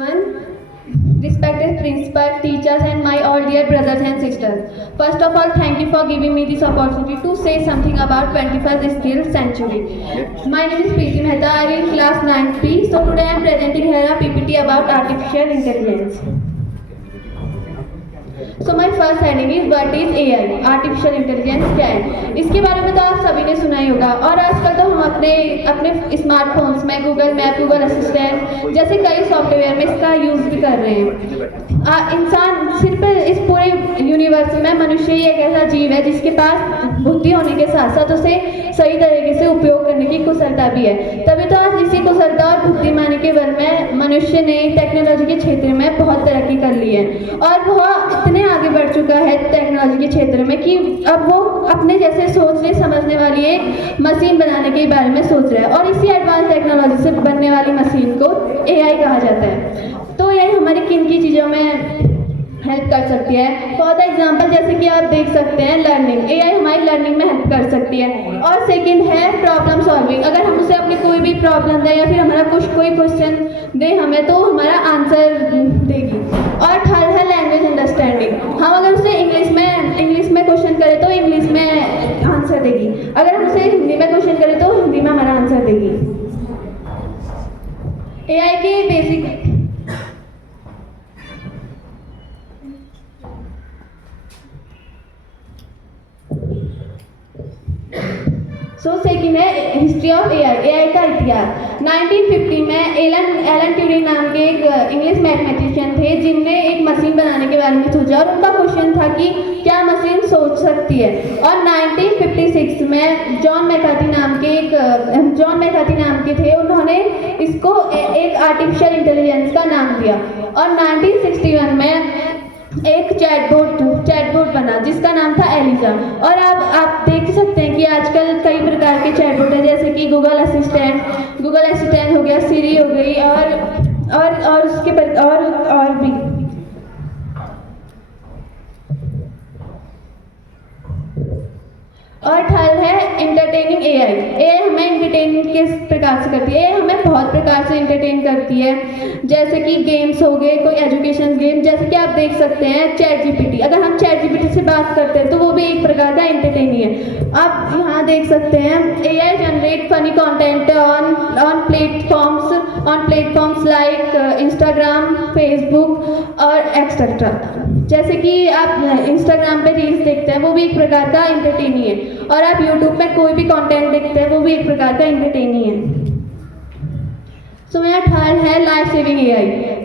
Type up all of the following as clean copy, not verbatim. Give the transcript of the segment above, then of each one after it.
everyone, respected principal, teachers and my all dear brothers and sisters. First of all, thank you for giving me this opportunity to say something about 21st skill century. My name is Preeti Mehta, I am in class 9P. So today I am presenting here a PPT about artificial intelligence. So my first heading is what is AI? Artificial intelligence क्या है? इसके बारे में तो आप सभी ने सुना ही होगा और आजकल तो हम अपने स्मार्टफोन्स में गूगल मैप, गूगल असिस्टेंट जैसे कई सॉफ्टवेयर में इसका यूज़ भी कर रहे हैं। इंसान सिर्फ इस पूरे यूनिवर्स में मनुष्य ही एक ऐसा जीव है जिसके पास बुद्धि होने के साथ साथ उसे सही तरीके से उपयोग करने की कुशलता भी है। तभी तो आज इसी कुशलता और बुद्धिमानी के बल में मनुष्य ने टेक्नोलॉजी के क्षेत्र में बहुत तरक्की कर ली है और वह इतने आगे बढ़ चुका है टेक्नोलॉजी के क्षेत्र में कि अब वो अपने जैसे सोचने समझने वाली एक मशीन बनाने के बारे में सोच रहा है और इसी एडवांस टेक्नोलॉजी से बनने वाली मशीन को AI कहा जाता है। तो ये हमारी किन की चीज़ों में हेल्प कर सकती है? फॉर द एग्जाम्पल जैसे कि आप देख सकते हैं लर्निंग, AI हमारी लर्निंग में हेल्प कर सकती है। और सेकंड है प्रॉब्लम सॉल्विंग, अगर हम उसे अपनी कोई भी प्रॉब्लम दें या फिर हमारा कोई क्वेश्चन दे हमें तो हमारा आंसर देगी। और थर्ड है लैंग्वेज अंडरस्टैंडिंग, हम अगर उसे इंग्लिश में क्वेश्चन करें तो इंग्लिश में आंसर देगी, अगर हम उसे हिंदी में क्वेश्चन करें तो हिंदी में हमारा आंसर देगी। AI के बेसिक सेकंड है हिस्ट्री ऑफ AI का इतिहास। 1950 में एलन ट्यूरिंग नाम के एक इंग्लिश मैथमेटिशियन थे जिनने एक मशीन बनाने के बारे में सोचा और उनका क्वेश्चन था कि क्या मशीन सोच सकती है। और 1956 में जॉन मैकार्थी नाम के थे, उन्होंने इसको एक आर्टिफिशियल इंटेलिजेंस का नाम दिया। और 1961 में एक चैटबॉट बना जिसका नाम था एलिजा। और आप देख सकते हैं कि आजकल कई प्रकार के चैटबॉट है जैसे कि गूगल असिस्टेंट हो गया, सिरी हो गई और उसके और भी। और थर्ड है एंटरटेनिंग AI हमें एंटरटेन किस प्रकार से करती है? AI हमें बहुत प्रकार से एंटरटेन करती है, जैसे कि गेम्स हो गए, कोई एजुकेशन गेम, जैसे कि आप देख सकते हैं ChatGPT। अगर हम ChatGPT से बात करते हैं तो वो भी एक प्रकार का एंटरटेन ही है। आप यहाँ देख सकते हैं AI generate funny content on platforms like Instagram, Facebook और एक्सेट्रा। जैसे कि आप इंस्टाग्राम पे रील्स देखते हैं वो भी एक प्रकार का एंटरटेन ही है और आप यूट्यूब पे कोई भी कंटेंट देखते हैं वो भी एक प्रकार का एंटरटेन ही है। सो मेरा थर्ड है लाइफ सेविंग AI।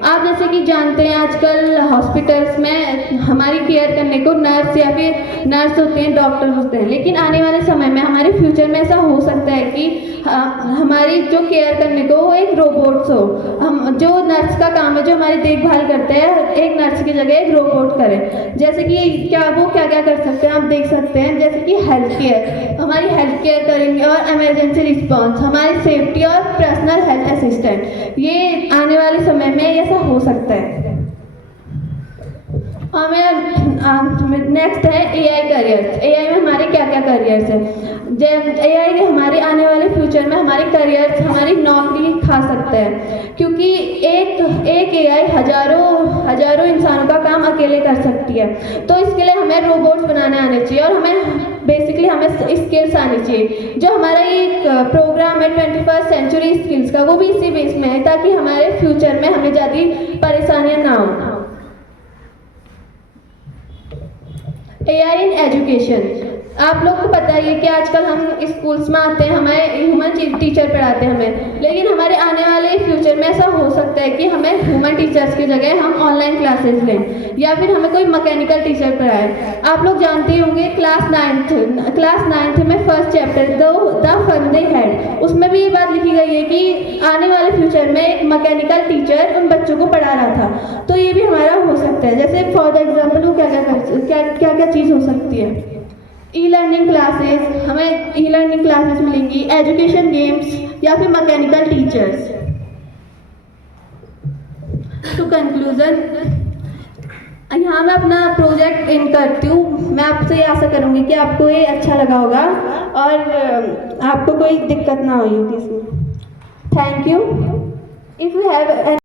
आप जैसे कि जानते हैं आजकल हॉस्पिटल्स में हमारी केयर करने को नर्स होते हैं, डॉक्टर होते हैं, लेकिन आने वाले समय में हमारे फ्यूचर में ऐसा हो सकता है कि हमारी जो केयर करने को वो एक रोबोट्स हो। हम जो नर्स का काम है जो हमारी देखभाल करते हैं एक नर्स की जगह एक रोबोट करें। जैसे कि क्या कर सकते हैं आप देख सकते हैं, जैसे कि हेल्थ केयर, हमारी हेल्थ केयर करेंगे और इमरजेंसी रिस्पॉन्स, हमारी सेफ्टी और पर्सनल हेल्थ असिस्टेंट, ये आने वाले समय में ऐसा हो सकता है। और मेरा नेक्स्ट है AI करियर्स। AI में हमारे क्या करियर्स हैं? AI हमारे आने वाले फ्यूचर में हमारे करियर्स, हमारी नौकरी खा सकता है क्योंकि एक AI हजारों इंसानों का काम अकेले कर सकती है। तो इसके लिए हमें रोबोट्स बनाने आने चाहिए और हमें स्किल्स आनी चाहिए। जो हमारा ये प्रोग्राम है 21st सेंचुरी स्किल्स का, वो भी इसी बेस में है ताकि हमारे फ्यूचर में हमें ज़्यादा परेशानियाँ ना हो। AI इन एजुकेशन, आप लोग को पता ही है कि आजकल हम स्कूल्स में आते हैं, हमें ह्यूमन टीचर पढ़ाते हैं हमें, लेकिन हमारे आने वाले फ्यूचर में ऐसा हो सकता है कि हमें ह्यूमन टीचर्स की जगह हम ऑनलाइन क्लासेस लें या फिर हमें कोई मैकेनिकल टीचर पढ़ाए। आप लोग जानते ही होंगे क्लास नाइन्थ में फर्स्ट चैप्टर द फंडे हेड, उसमें भी ये बात लिखी गई है कि आने वाले फ्यूचर में एक मैकेनिकल टीचर उन बच्चों को पढ़ा रहा था। तो ये भी हमारा हो सकता है। जैसे फॉर द एग्जाम्पल वो क्या चीज़ हो सकती है? ई-लर्निंग क्लासेस, हमें ई-लर्निंग क्लासेस मिलेंगी, एजुकेशन गेम्स या फिर मैकेनिकल टीचर्स। टू कंक्लूजन, यहाँ मैं अपना प्रोजेक्ट इन करती हूँ। मैं आपसे आशा करूँगी कि आपको ये अच्छा लगा होगा और आपको कोई दिक्कत ना हुई होगी इसमें। Thank you. If you have